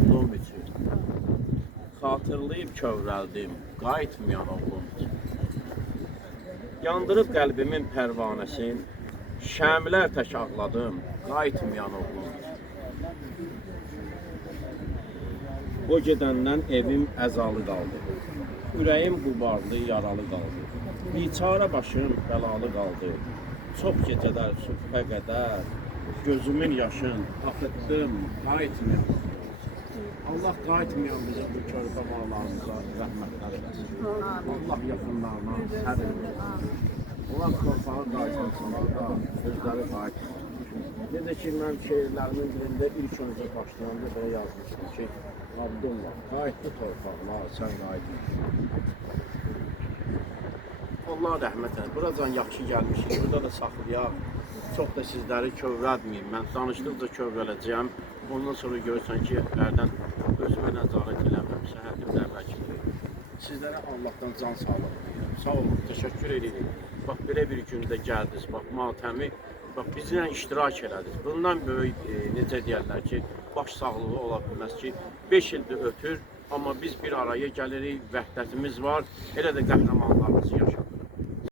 oğlum üçün. Xatırlayıb kövrəldim, qayıtmayan oğlum üçün. Yandırıb qəlbimin pərvanəsin, şəmlər tək ağladım, qayıtmayan oğlum üçün. O gedəndən evim əzalı qaldı, ürəyim qubarlı, yaralı qaldı. Biçara başım bəlalı qaldı, çox gecələr sübhə qədər, gözümün yaşın axıtdım, qayıtmayan. Allah qayıtmayan bizə bu körpə bağlarımıza rəhmətlər eləsin. Allah yaxınlarına səbir versin. Onlar torpağı qayıtmasınlar da özləri qayıtsın. Necə ki, mən şeirlərimin birində ilk öncə başlayanda belə yazmışdım ki, Abdullah, qayıtdı torpaqlar, sən qayıtmışsın. Allah rəhmət eləsin. Buracan yaxşı gəlmişik, burada da saxlayaq. Çox da sizləri kövrəlməyim. Mən danışdıqca kövrələcəyəm. Ondan sonra görürsən ki, hərdən özümə nəzarət eləməmişsə, hədimdə əvvəlki. Sizlərə Allahdan can sağlıq deyirəm. Sağ olun, təşəkkür edirik. Bax, belə bir gündə gəldiniz, bax, matəmi, bax, bizlə iştirak elədiniz. Bundan böyük, necə deyərlər ki, baş sağlığı ola bilməz ki, 5 ildir ötür, amma biz bir araya gəlirik, vəhdətimiz var, elə də qəhrəmanlarımızı yaşadık.